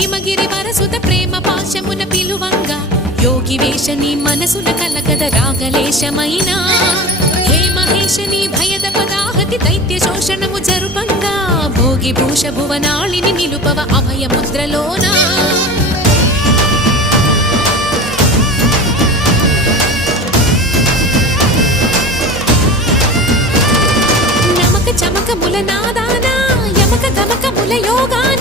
హిమగిరి వరసుత ప్రేమ పాశమున పిలువంగా యోగి వేషని మనసున కలకద రాగలేశమైనా హే మహేశని భయద పదాహతి దైత్య శోషణము జరుపంగా భోగి భూష భువనాళిని నిలుపవ అభయ ముద్రలోనా చమకముల నాదానా యమక గమకముల యోగాన